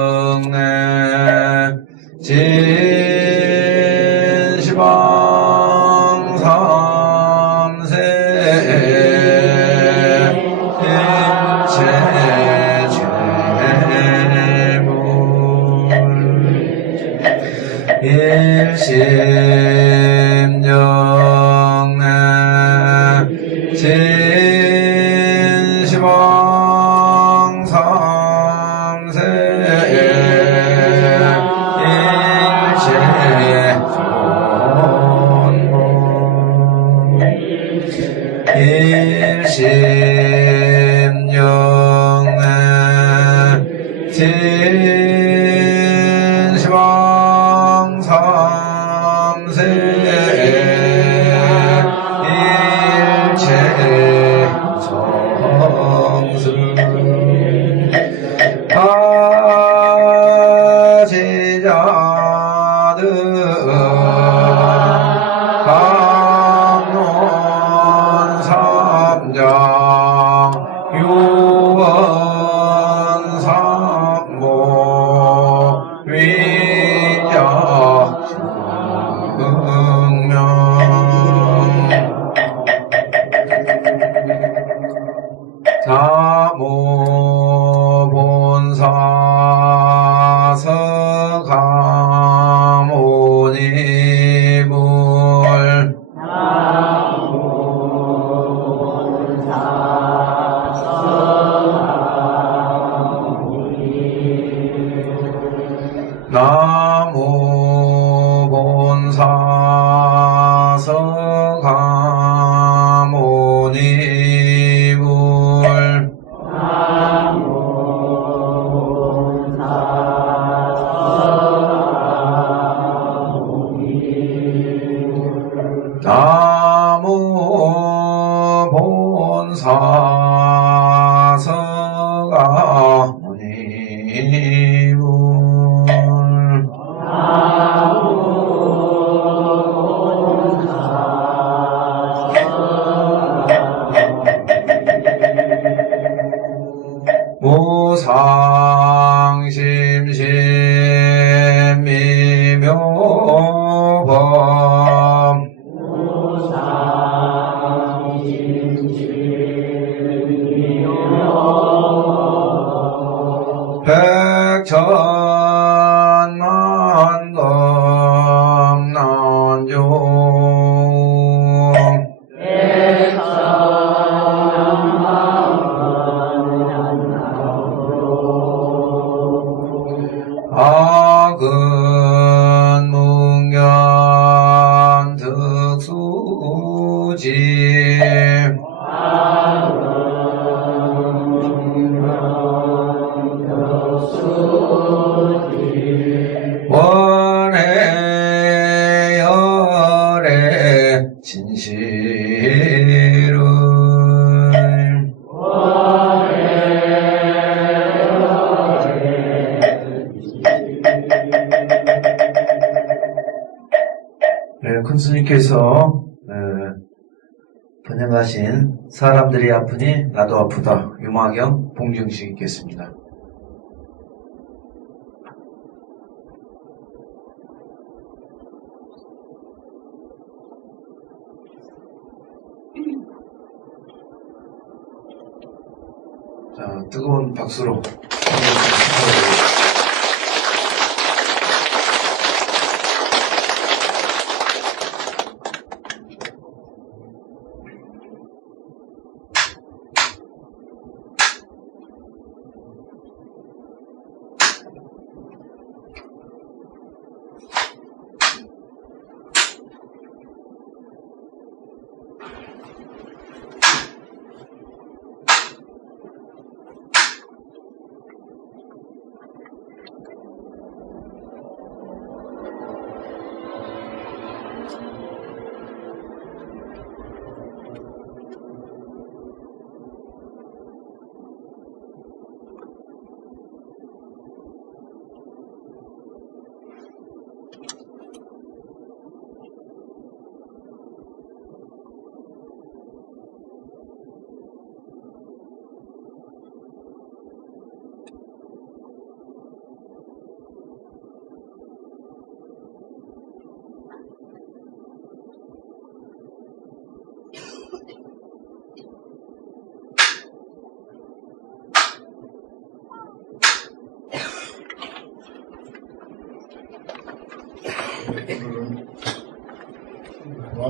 일심정내 진시방삼세 일체재물 일심정내 진시방삼세 일심정내 진시방삼세 일체성승 타지자들 삼장 유언삼모 위자 극명 사모본사 서가모니불 나무본사 서가모니불 나무본사 서가모니불 무상심심미묘범 백천만검 난종 악은 뭉견 득수지 원해 열애 진실을 네, 큰 스님께서 번역하신 사람들이 아프니 나도 아프다 유마경 봉정식 있겠습니다. 자, 뜨거운 박수로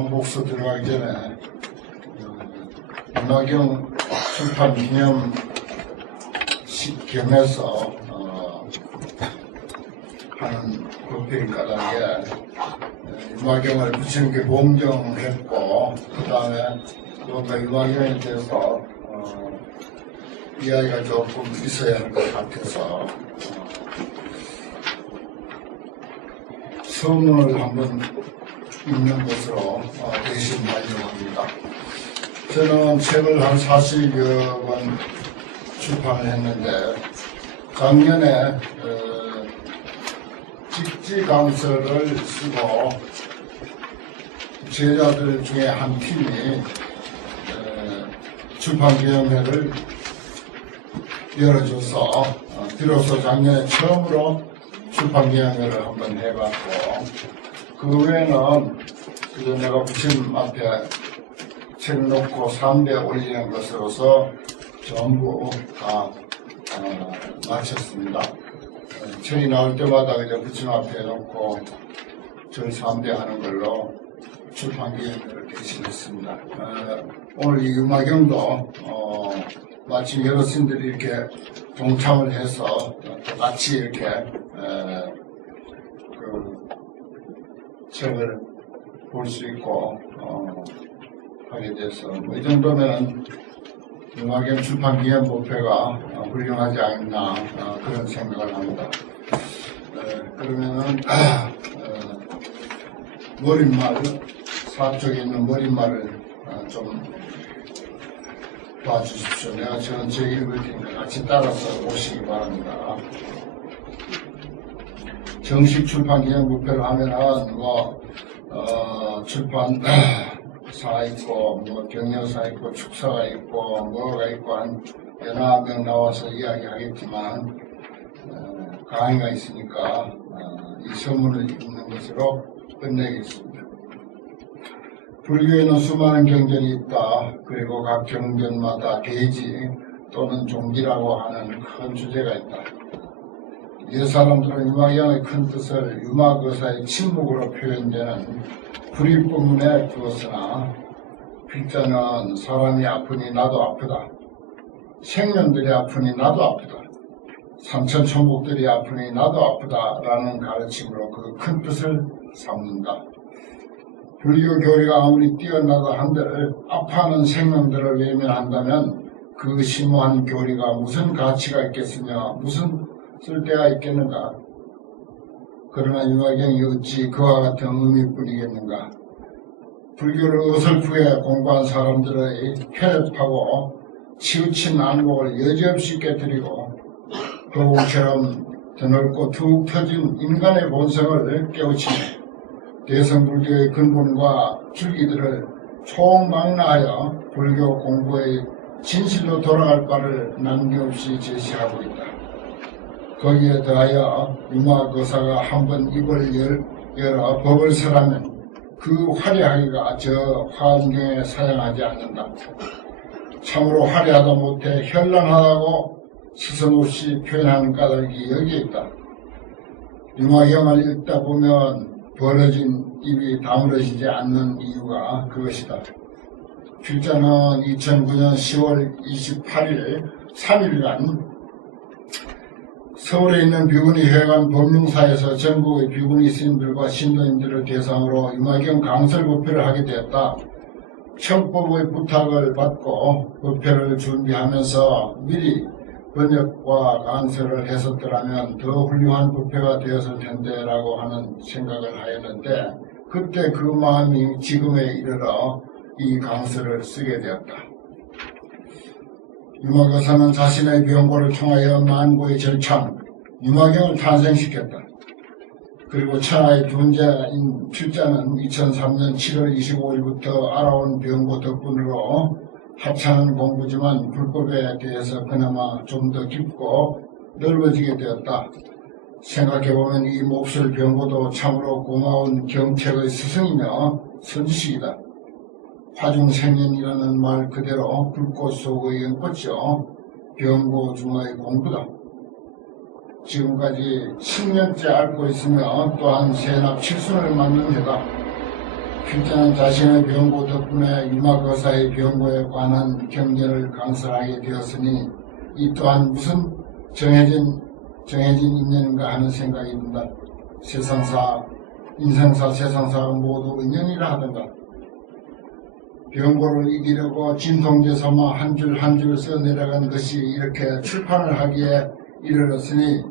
복수 들어가기 전에 이마경 출판 기념식 겸해서 하는 국회의 까닭에 이마경을 부처님께 봉정했고, 그 다음에 또 그 이마경에 대해서 이야기가 조금 있어야 할 것 같아서 서문을 한번 읽는 것으로 대신 하려고 합니다. 저는 책을 한 40여 권 출판을 했는데, 작년에 직지강서를 쓰고 제자들 중에 한 팀이 출판기념회를 열어줘서 비로소 작년에 처음으로 출판기념회를 한번 해봤고, 그 외에는 그저 내가 부처님 앞에 책을 놓고 3대 올리는 것으로서 전부 다 마쳤습니다. 책이 나올 때마다 그저 부처님 앞에 놓고 절 3대 하는 걸로 출판기념회를 개시했습니다. 오늘 이 유마경도 마침 여러 스님들이 이렇게 동참을 해서 같이 이렇게 그 책을 볼 수 있고 하게 돼서 이 정도면 유마경 출판 기념 목표가 훌륭하지 않나 그런 생각을 합니다. 그러면은 머릿말 사쪽에 있는 머릿말을 좀 봐주십시오. 내가 전체 읽을 테니까 같이 따라서 보시기 바랍니다. 정식 출판 기념 목표를 하면은 출판사가 있고 격려사 있고 축사가 있고 뭐가 있고 한 여러 명 나와서 이야기하겠지만 강의가 있으니까 이 서문을 읽는 것으로 끝내겠습니다. 불교에는 수많은 경전이 있다. 그리고 각 경전마다 계지 또는 종기라고 하는 큰 주제가 있다. 옛 사람들은 유마경의 큰 뜻을 유마거사의 침묵으로 표현되는 불입법문에 두었으나, 필자는 사람이 아프니 나도 아프다, 생명들이 아프니 나도 아프다, 삼천천국들이 아프니 나도 아프다라는 가르침으로 그 큰 뜻을 삼는다. 불교 교리가 아무리 뛰어나다 한들 아파하는 생명들을 외면한다면 그 심오한 교리가 무슨 가치가 있겠으며 무슨 쓸데가 있겠는가? 그러나 유마경이 어찌 그와 같은 의미뿐이겠는가? 불교를 어설프게 공부한 사람들의 혈압하고 치우친 안목을 여지없이 깨뜨리고 거북처럼 드넓고 툭 터진 인간의 본성을 깨우치며 대성불교의 근본과 줄기들을 총망라하여 불교 공부의 진실로 돌아갈 바를 남김없이 제시하고 있다. 거기에 더하여 유마거사가 한번 입을 열어 법을 설하면 그 화려하기가 저 환경에 사용하지 않는다. 참으로 화려하다 못해 현란하다고 스스럼없이 표현하는 까닭이 여기에 있다. 유마경을 읽다 보면 벌어진 입이 다물어지지 않는 이유가 그것이다. 필자는 2009년 10월 28일 3일간 서울에 있는 비구니 회관 법륜사에서 전국의 비구니 스님들과 신도님들을 대상으로 유마경 강설 법회를 하게 되었다. 청법의 부탁을 받고 법회를 준비하면서 미리 번역과 강설을 했었더라면 더 훌륭한 법회가 되었을 텐데 라고 하는 생각을 하였는데, 그때 그 마음이 지금에 이르러 이 강설을 쓰게 되었다. 유마거사는 자신의 병고를 통하여 만고의 절창 유마경을 탄생시켰다. 그리고 천하의 존재인 필자는 2003년 7월 25일부터 알아온 병고 덕분으로 하찮은 공부지만 불법에 대해서 그나마 좀 더 깊고 넓어지게 되었다. 생각해보면 이 몹쓸 병고도 참으로 고마운 경책의 스승이며 선지식이다. 화중생연이라는 말 그대로 불꽃 속의 연꽃이요 병고 중의 공부다. 지금까지 10년째 앓고 있으며 또한 세납 7순을 맞는 해다. 필자는 자신의 병고 덕분에 유마거사의 병고에 관한 경전을 강설하게 되었으니 이 또한 무슨 정해진 인연인가 하는 생각이 든다. 세상사, 인생사, 세상사가 모두 인연이라 하던가. 병고를 이기려고 진통제 삼아 한 줄 한 줄 써내려간 것이 이렇게 출판을 하기에 이르렀으니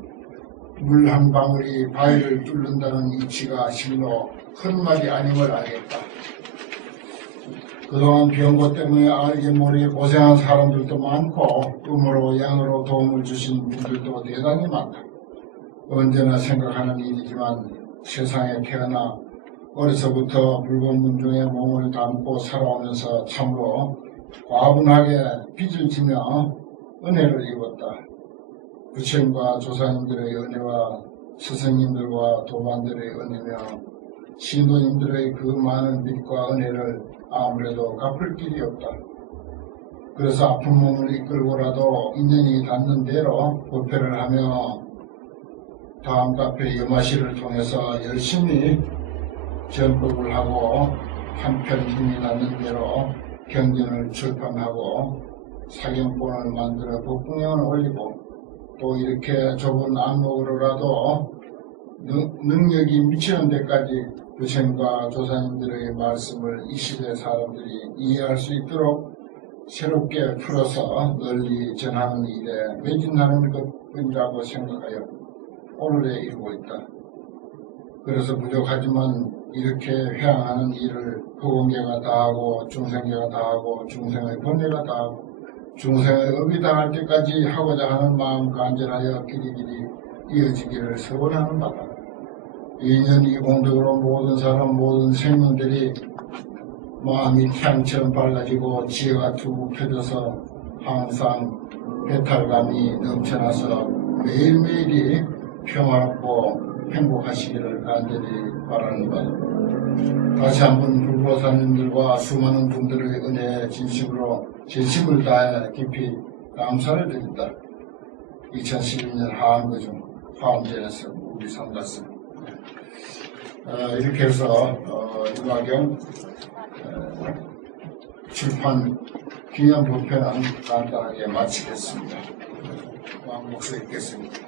물 한 방울이 바위를 뚫는다는 이치가 실로 큰 말이 아님을 알겠다. 그동안 병고 때문에 알게 모르게 고생한 사람들도 많고 음으로 양으로 도움을 주신 분들도 대단히 많다. 언제나 생각하는 일이지만 세상에 태어나 어려서부터 불법문중에 몸을 담고 살아오면서 참으로 과분하게 빚을 지며 은혜를 입었다. 부처님과 조사님들의 은혜와 스승님들과 도반들의 은혜며 신도님들의 그 많은 빚과 은혜를 아무래도 갚을 길이 없다. 그래서 아픈 몸을 이끌고라도 인연이 닿는 대로 법회를 하며 다음 카페 염화실을 통해서 열심히 전법을 하고 한편 힘이 닿는 대로 경전을 출판하고 사경본을 만들어 법궁형을 올리고 또 이렇게 좁은 안목으로라도 능력이 미치는 데까지 부처님과 조사님들의 말씀을 이 시대 사람들이 이해할 수 있도록 새롭게 풀어서 널리 전하는 일에 매진하는 것뿐이라고 생각하여 오늘에 이루고 있다. 그래서 부족하지만 이렇게 회항하는 일을 허공계가 다하고 중생계가 다하고 중생의 번뇌가 다하고 중생의 업이 다할 때까지 하고자 하는 마음 간절하여 길이길이 이어지기를 소원하는 바다. 인연이 공덕으로 모든 사람 모든 생명들이 마음이 태양처럼 밝아지고 지혜가 툭 펴져서 항상 배탈감이 넘쳐나서 매일매일이 평화롭고 행복하시기를 간절히 바라는 바다. 다시 한번 불보사님들과 수많은 분들의 은혜에 진심을 다해 깊이 감사를 드린다. 2012년 하암거중 화엄전에서 우리 삼다스 이렇게 해서 유마경 출판 기념법회는 간단하게 마치겠습니다. 왕목서 읽겠습니다.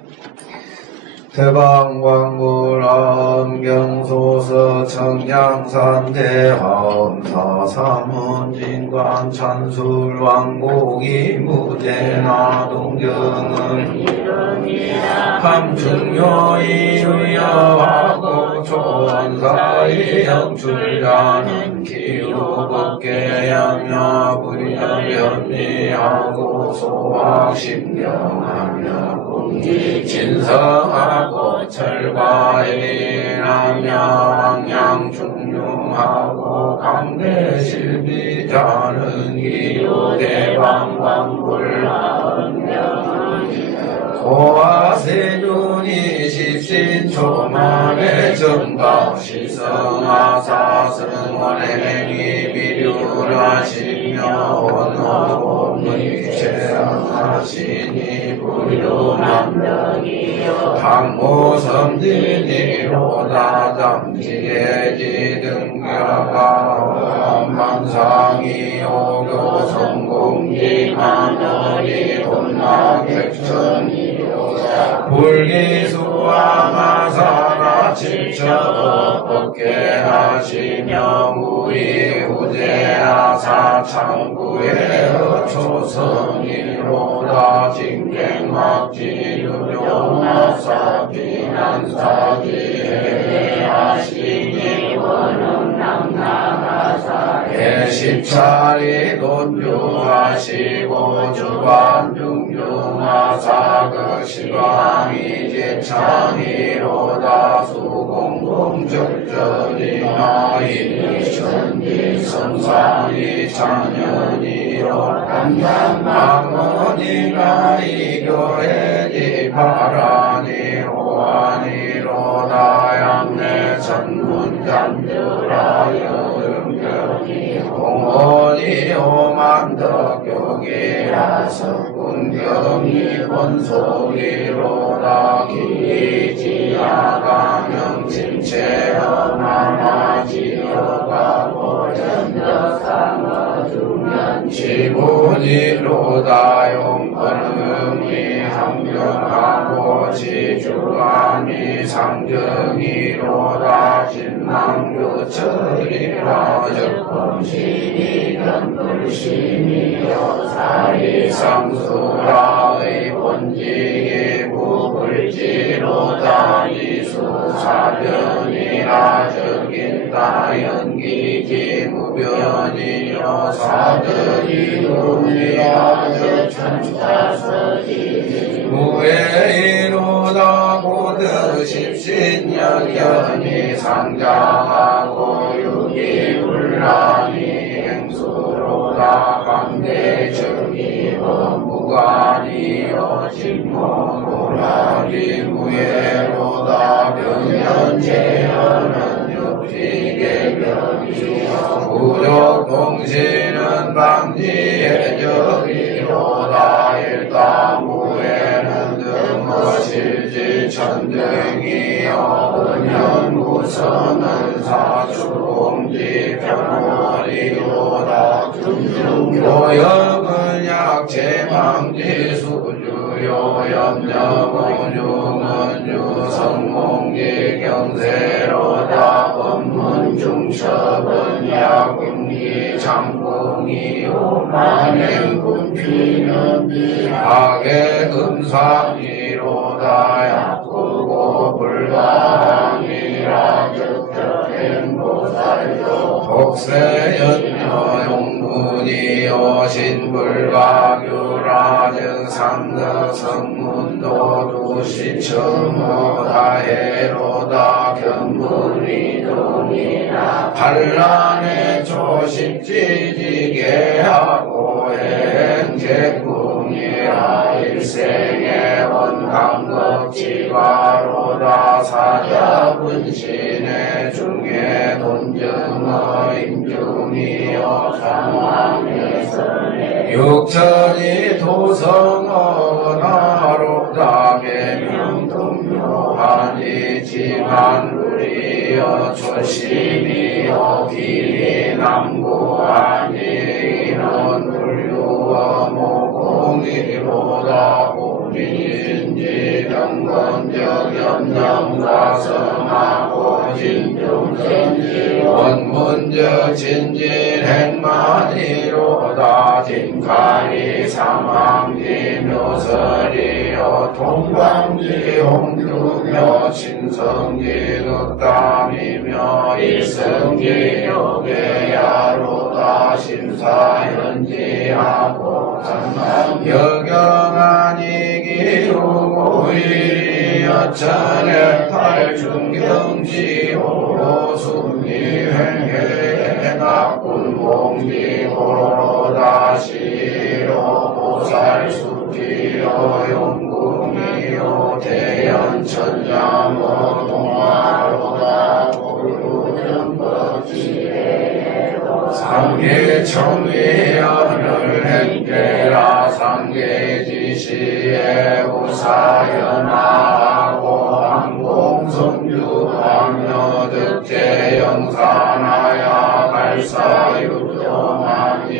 대방광불암경소서 청량산대하음 사삼원진관 찬술왕곡이 무대나동경은 함중요이 유여하고 초원사의 영출자는 기후법계양야 불현현미하고 소학심경하며 진성하고 철과일이라며 왕양중용하고 강대실비자는 기호대방광불하은경은 소화세륜이 십신초만의 정각 시성하사승원의 행위 비류하시며 원호공의 최상하시니 불효남덕이요 당모섬진이로다 잠지해지 등가가 만상이 오교성공지 만월이 혼나객천이 불기수와마사나 칠처 법계 하시며 무이 후제하 사창구의 초성이로다 징갱막지 유료마사 비난사지 해하시니 원음남나가사 예십차리 돈주하시고 주관중중하사 시방이 제창이로다 수공공적절이나 인리천지 성상이 창년이로 한장망언이나 이교해지 바라니 호안이로다 양내 전문잠들아 여름견이 공원이 오만덕교기라 석군경이 원소리로다 기지아가명 침체어 마마지어가 지분이로다 용권음이 항정하고 지주감이 상정이로다 진망교철이라 적금심이 견불심이요 사리상수라의 본직이 무불지로다 이수사변이라 적인다 연기기 무변이요 사변이 무미라저 천차서지 무외이로다 고드십신여견이 상장하고 유기불란이 행수로다 관계적이고 무관이요 진모노라리 무예로다 변현재현은 육지계 변이요 부족동시는 방지해적이로다 일다무에는 등어실지 천등이요 은현무선은 사주공지 병원이로다 교역은 약체망지 수주요 염려은 융은 유성몽지 경세로다 법문 중첩은 야궁이 장궁이요 만행군피는 미학의 음상이로다 약구고 불가항이라 적적행보살요 독세연녀 용문이요 신불가교라 즉상덕 성문도 두시청어 다해로다 견문이동이나 반란의 조식지지게 하고 행제궁이라 일생의 원강덕지가로다 사자분신의 중에 돈정어 임중이요 상황에서의 육천이 도성어 나로다 계명동묘하니 지만우리여 초심이여 기남구하니 이런 불유어 모공이로다 고민인지 병건적 염념과 성하고 진중생지 원문적 진진 행만이로다 진가리 사망지 묘설이요 통광지 홍두며 신성지 극담이며 일성지 요괴야로다 심사현지하고 여경아니기 오일이 여천의 팔중경지호 순리행해 낙군봉지호로다 시로 보살수지요 용궁이요 대연천자모 동화로다 고루정법지혜로 상계청위연을 행계라 상계지시에 우사연하고 항공성주황여득제영사나야 발사유도만이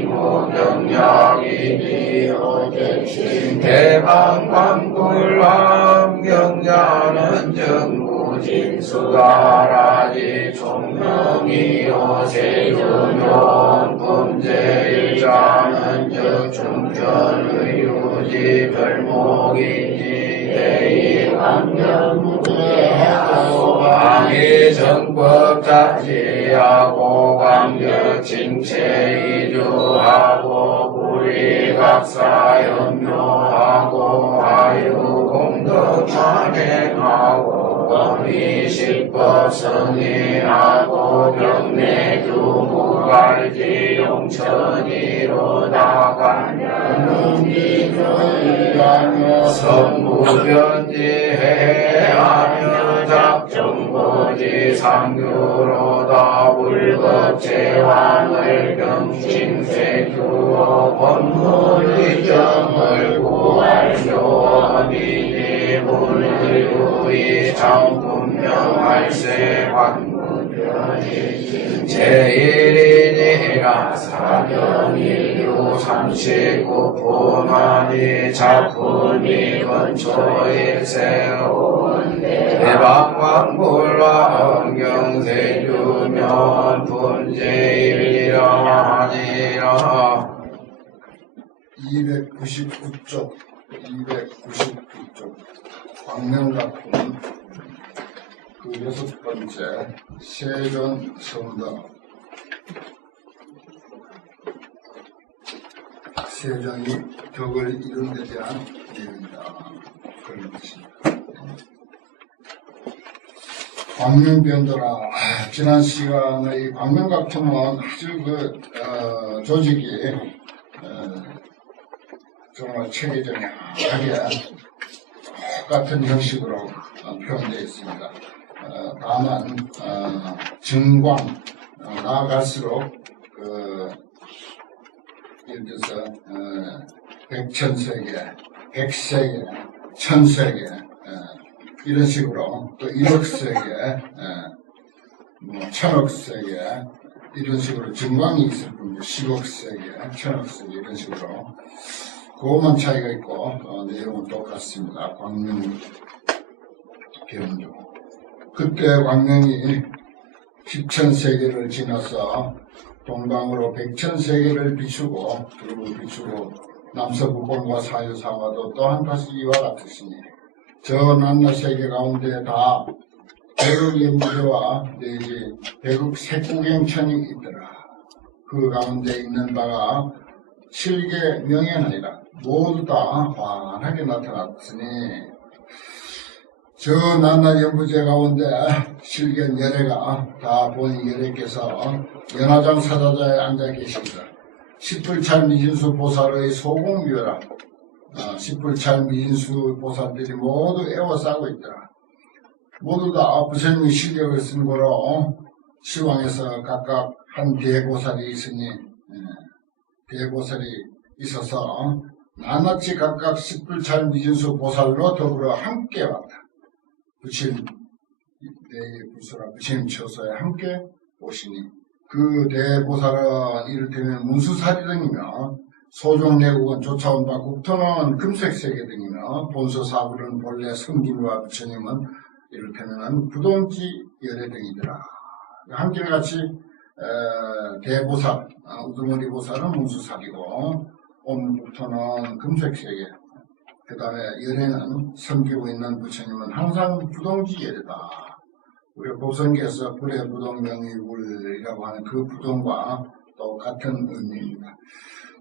기무경약이니 오객신 대방광불함경자는 정무진수가라지 총명이요 세준용 범죄일자는 적중전의 유지 별목이니 대의광명무대하고 방위 정법 자지하고 광격 칭체 이주하고 불이각사 염료하고 아유 공덕 만행하고 원리식법 성인하고 병내주 무갈지 용천이로다 관련은 기조이하며 성무변지해하며 작정보지 상교로다 불법제왕을 경칭세주어 법문의정을 구할교미지 문의유의 장분명할세 관문변 제1인이라 사견일류 39분하니 작품이 건초에 세운 대방광불과 엄경세유면 분재일이라 하니라. 299쪽 광명각품 그 6번째 세존 성덕 세존이 덕을 이룬 데 대한 내용이다. 그런 뜻입니다. 광명변도라. 지난 시간의 이 광명각품은 아주 조직이 정말 체계적하게 똑같은 형식으로 표현되어 있습니다. 다만 증광 나아갈수록 예를 들어서 백천세계, 백세계, 천세계 이런 식으로 또 1억세계, 천억세계 이런 식으로 증광이 있을 겁니다. 10억세계, 천억세계 이런 식으로 그것만 차이가 있고 내용은 똑같습니다. 광명 변조. 그때 광명이 10천세계를 지나서 동방으로 100천세계를 비추고 남서북권과 사유사마도 또한 다시 이와 같으시니 저 난나 세계 가운데 다 백억 연무대와 내지 백억 색구경천이 있더라. 그 가운데 있는 바가 실계 명예나이다. 모두 다 환하게 나타났으니 저 난나 연부제 가운데 실계 열애가 다 본인 열애께서 연화장 사자자에 앉아 계십니다. 십불찰 미진수 보살의 소공유라. 십불찰 미진수 보살들이 모두 애워싸고 있더라. 모두 다 부처님의 실력을 쓴 거로 시황에서 각각 한 대보살이 있으니 대보살이 있어서 낱낱이 각각 십불찰 미진수 보살로 더불어 함께 왔다. 부처님 불소라 부처님 처소에 함께 오시니 그 대보살은 이를테면 문수사리 등이며 소종내국은 쫓아온 바 국토는 금색세계 등이며 본소사불은 본래 성진과 부처님은 이를테면 부동지 열애 등이더라. 한결같이 대보살 우두머리 보살은 문수사리고 온 국토는 금색세계 그 다음에 열애는 섬기고 있는 부처님은 항상 부동지 열애다. 우리가 보성계에서 불의 부동 명의불이라고 하는 그 부동과 똑같은 의미입니다.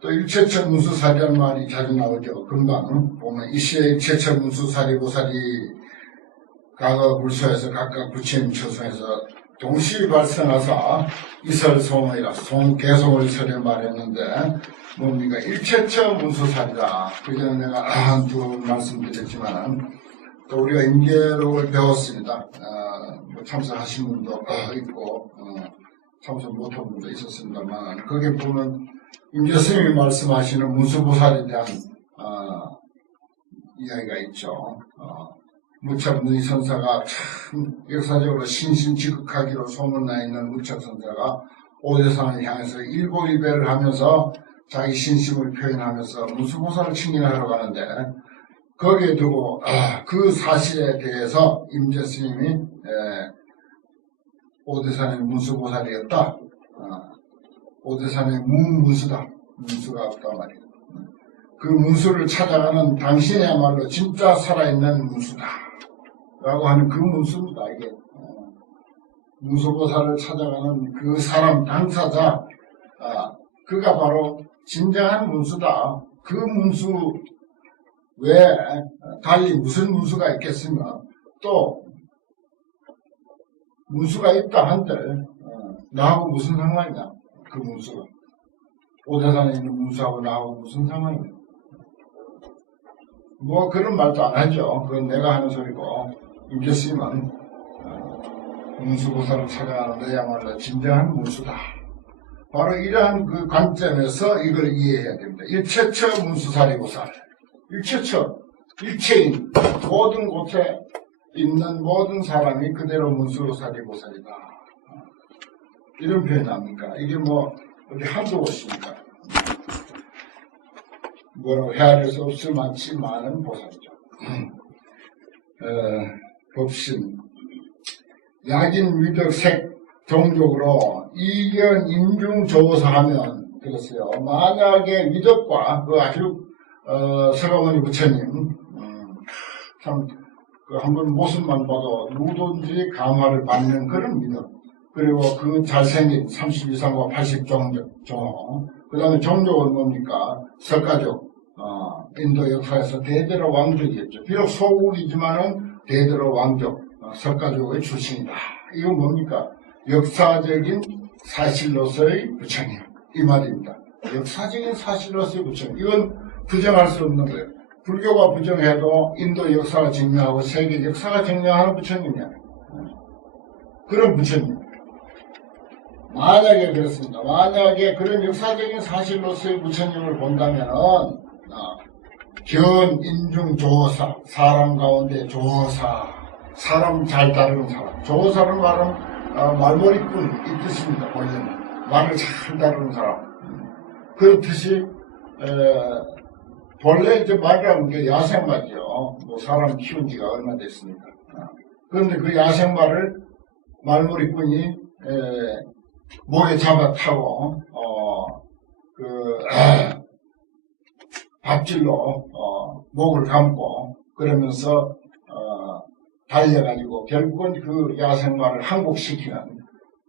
또 일체처 문수사리라는 말이 자주 나오죠. 금방 보면 이시의 일체처 문수사리 보살이 과거 불소에서 각각 부처님 처소에서 동시 발생하사 이설송이라 개송을 설에 말했는데 뭡니까? 일체처 문수사리다. 그전에 내가 한두 말씀드렸지만 또 우리가 임계록을 배웠습니다. 뭐 참석하신 분도 있고 참석 못한 분도 있었습니다만 거기에 보면 임재 스님이 말씀하시는 문수보살에 대한 이야기가 있죠. 무척 문의선사가 참 역사적으로 신신지극하기로 소문나 있는 무척선사가 오대산을 향해서 일보일배를 하면서 자기 신심을 표현하면서 문수보살을 칭찬하러 가는데 거기에 두고 그 사실에 대해서 임재 스님이 오대산의 문수보살이었다. 오대산의 무문수다. 문수가 없다 말이야. 그 문수를 찾아가는 당신이야말로 진짜 살아있는 문수다. 라고 하는 그 문수입니다. 이게 문수보살을 찾아가는 그 사람 당사자 그가 바로 진정한 문수다. 그 문수 외에 달리 무슨 문수가 있겠으며 또 문수가 있다 한들 나하고 무슨 상관이냐 그 문수가 오대산에 있는 문수하고 나하고 무슨 상관이냐 뭐 그런 말도 안 하죠. 그건 내가 하는 소리고 임재 스님은 문수보살을 찾아가는 데야말로 진정한 문수다. 바로 이러한 그 관점에서 이걸 이해해야 됩니다. 일체처 문수사리보살 일체처 일체인 모든 곳에 있는 모든 사람이 그대로 문수사리보살이다. 이런 표현이 납니까? 이게 뭐 어디 한두 곳입니까? 뭐라고 헤아릴 수 없을 만치 많은 보살이죠. 법신 약인 위덕색 종족으로 이견 인중조사하면 되겠어요. 만약에 위덕과 그 아주 서가모니 부처님 참 그 한번 모습만 봐도 누구든지 감화를 받는 그런 위덕, 그리고 그 잘생긴 32상과 80종족, 그 다음에 종족은 뭡니까? 석가족, 인도 역사에서 대대로 왕족이었죠. 비록 소국이지만은 대대로 왕족, 석가족의 출신이다. 이건 뭡니까? 역사적인 사실로서의 부처님. 이 말입니다. 역사적인 사실로서의 부처님. 이건 부정할 수 없는 거예요. 불교가 부정해도 인도 역사가 증명하고 세계 역사가 증명하는 부처님이야. 그런 부처님. 만약에 그렇습니다. 만약에 그런 역사적인 사실로서의 부처님을 본다면은, 견, 인중, 조사, 사람 가운데 조사, 사람 잘 따르는 사람. 조사는 말은 말머리꾼 이 뜻입니다. 본래는 말을 잘 따르는 사람. 그렇듯이 본래 이제 말이라는 게 야생말이죠. 뭐 사람 키운 지가 얼마 됐습니까? 그런데 그 야생말을 말머리꾼이 목에 잡아 타고 밥질로 목을 감고 그러면서 달려가지고 결국은 그 야생말을 항복시키는,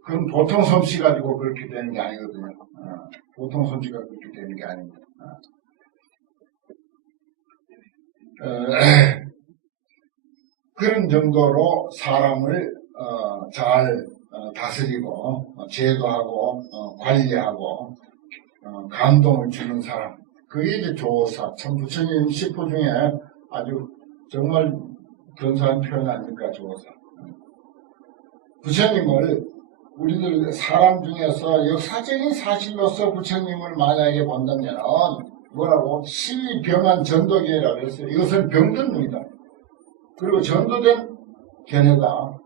그건 보통 솜씨 가지고 그렇게 되는 게 아니거든요. 보통 솜씨가 그렇게 되는 게 아닙니다. 그런 정도로 사람을 잘 다스리고 제도하고 관리하고 감동을 주는 사람, 그게 이제 조사. 참 부처님 식구 중에 아주 정말 근사한 표현 아닙니까? 조사. 부처님을 우리들 사람 중에서 역사적인 사실로서 부처님을 만약에 본다면 뭐라고? 시병한 전도계라고 했어요. 이것은 병든 눈이다. 그리고 전도된 견해다.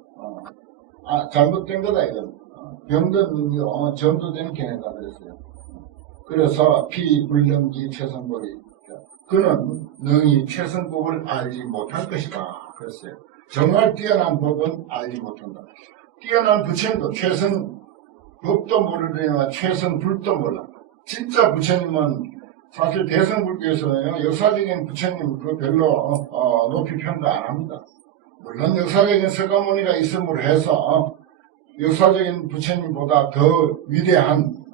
잘못된 거다, 이건. 병든 눈이요. 전도된 견해다. 그랬어요. 그래서 피불능기 최선법이. 그는 능히 최선법을 알지 못할 것이다. 그랬어요. 정말 뛰어난 법은 알지 못한다. 뛰어난 부처님도 최선법도 모르려니와 최선불도 몰라. 진짜 부처님은 사실 대성불교에서는요, 역사적인 부처님 그 별로 높이 평가 안 합니다. 물론 역사적인 석가모니가 있음으로 해서 역사적인 부처님보다 더 위대한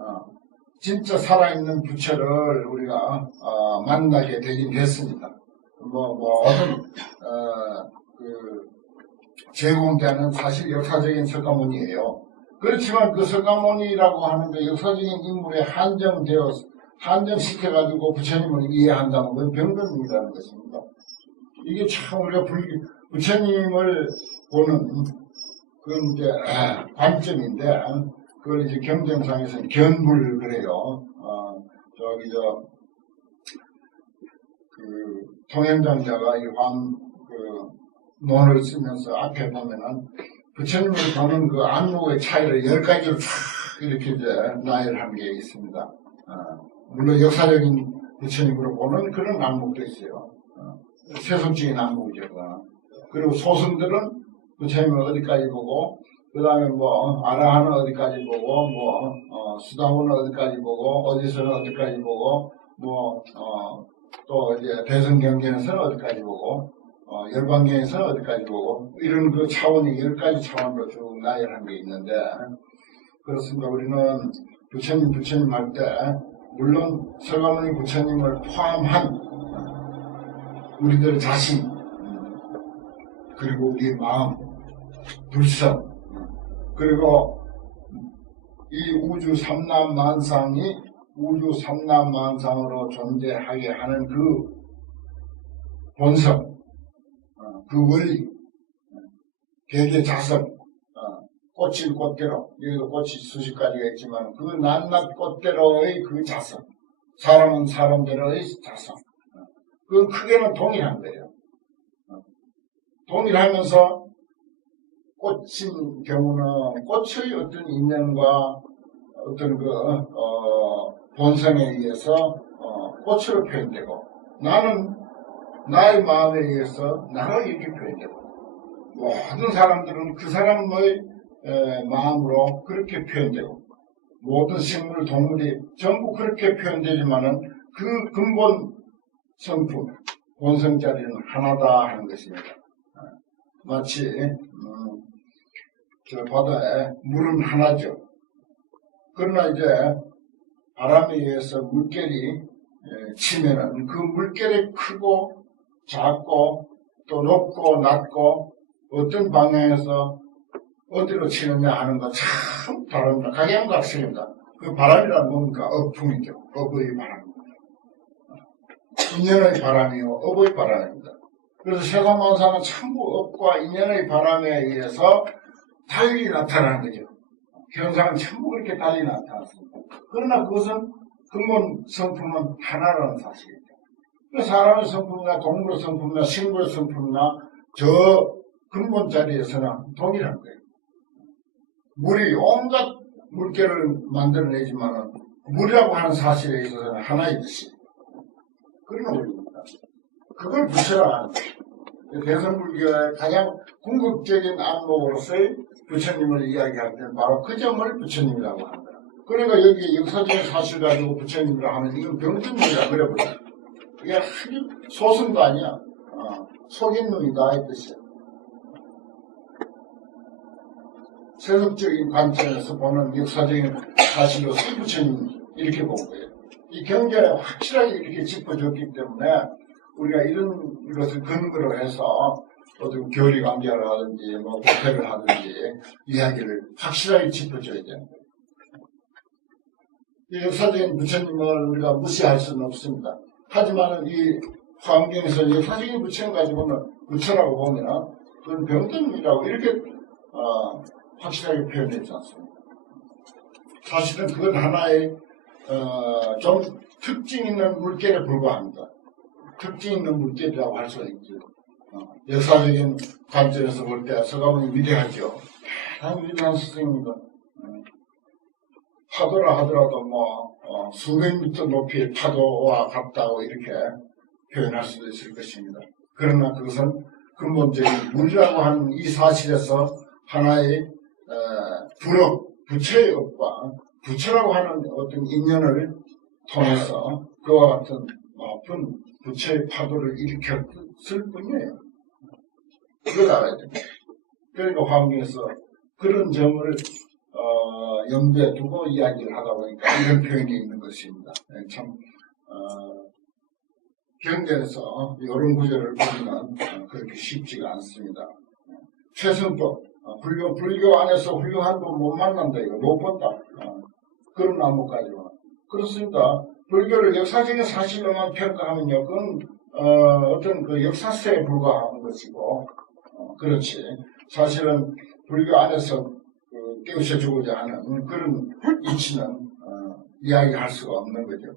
진짜 살아있는 부처를 우리가 만나게 되긴 됐습니다. 어떤 제공되는 사실 역사적인 석가모니예요. 그렇지만 그 석가모니라고 하는 게 역사적인 인물에 한정시켜가지고 부처님을 이해한다는 건 병든이라는 것입니다. 이게 참 우리가 부처님을 보는 그건 이제 관점인데, 그걸 이제 경전상에서는 견불 그래요. 통행장자가 이 논을 쓰면서 앞에 보면은 부처님을 보는 그 안목의 차이를 10가지로 쫙 이렇게 이제 나열한 게 있습니다. 물론 역사적인 부처님으로 보는 그런 안목도 있어요. 세속적인 안목이죠. 그리고 소승들은 부처님을 어디까지 보고, 그 다음에 아라한은 어디까지 보고, 수다원은 어디까지 보고, 어디서는 어디까지 보고, 또 이제 대승경전에서는 어디까지 보고, 열반경에서는 어디까지 보고, 이런 그 차원이 10가지 차원으로 쭉 나열한 게 있는데, 그렇습니다. 우리는 부처님 할 때, 물론 석가모니 부처님을 포함한 우리들 자신, 그리고 우리의 마음, 불성, 그리고 이 우주 삼남만상이 우주 삼남만상으로 존재하게 하는 그 본성, 그 원리, 개개자성, 꽃일 꽃대로, 여기도 꽃이 수십 가지가 있지만 그 낱낱 꽃대로의 그 자성, 사람은 사람대로의 자성, 그건 크게는 동일한 거예요. 동일하면서 꽃인 경우는 꽃의 어떤 인연과 어떤 본성에 의해서 꽃으로 표현되고, 나는 나의 마음에 의해서 나로 이렇게 표현되고, 모든 사람들은 그 사람의 마음으로 그렇게 표현되고, 모든 식물, 동물이 전부 그렇게 표현되지만은 그 근본 성품, 본성자리는 하나다 하는 것입니다. 마치 저 바다에 물은 하나죠. 그러나 이제 바람에 의해서 물결이 치면은 그 물결이 크고 작고 또 높고 낮고 어떤 방향에서 어디로 치느냐 하는 거 참 다릅니다. 각양각색입니다. 그 바람이란 뭡니까? 업풍이죠. 업의 바람입니다. 인연의 바람이요, 업의 바람입니다. 그래서 세상만사는 전부 업과 인연의 바람에 의해서 달리 나타나는 거죠. 현상은 전부 그렇게 달리 나타났습니다. 그러나 그것은 근본 성품은 하나라는 사실이죠. 사람의 성품이나 동물의 성품이나 식물의 성품이나 저 근본 자리에서는 동일한 거예요. 물이 온갖 물결을 만들어내지만은 물이라고 하는 사실에 있어서는 하나이듯이 그런 원리입니다. 그걸 부처라 하는 거예요. 대성불교의 가장 궁극적인 안목으로서의 부처님을 이야기할 때는 바로 그 점을 부처님이라고 합니다. 그러니까 여기 역사적인 사실 가지고 부처님이라고 하면 이건 병든이라 그래버려요. 이게 아주 소승도 아니야. 속인 놈이다 이 뜻이야. 세속적인 관점에서 보는 역사적인 사실로서 부처님 이렇게 본 거예요. 이 경전에 확실하게 이렇게 짚어줬기 때문에 우리가 이런 것을 근거로 해서 어떤 교리 관계를 하든지 고패를 하든지 이야기를 확실하게 짚어줘야 되는 거예요. 이 역사적인 부처님을 우리가 무시할 수는 없습니다. 하지만 이 환경에서 역사적인 부처님 가지고는 부처라고 보면 그건 병든이라고 이렇게 확실하게 표현되지 않습니다. 사실은 그건 하나의 좀 특징 있는 물결에 불과합니다. 특징 있는 물결이라고 할 수가 있죠. 역사적인 관점에서 볼 때 서가모니 위대하죠. 대단히 위대한 스승입니다. 파도라 하더라도 수백 미터 높이의 파도와 같다고 이렇게 표현할 수도 있을 것입니다. 그러나 그것은 근본적인 물이라고 하는 이 사실에서 하나의 부처의 업과 부처라고 하는 어떤 인연을 통해서 그와 같은 높은 부처의 파도를 일으켰을 뿐이에요. 그걸 알아야 됩니다. 그러니까 환경에서 그런 점을 염두에 두고 이야기를 하다 보니까 이런 표현이 있는 것입니다. 참 경전에서 이런 구절을 보면 그렇게 쉽지가 않습니다. 최선법 불교 안에서 훌륭한 분 못 만난다 이거 못 본다 그런 안목까지만 그렇습니다. 불교를 역사적인 사실로만 평가하면요 그건 어떤 그 역사세에 불과한 것이고 그렇지 사실은 불교 안에서 깨우쳐 주고자 하는 그런 이치는 이야기할 수가 없는 거죠.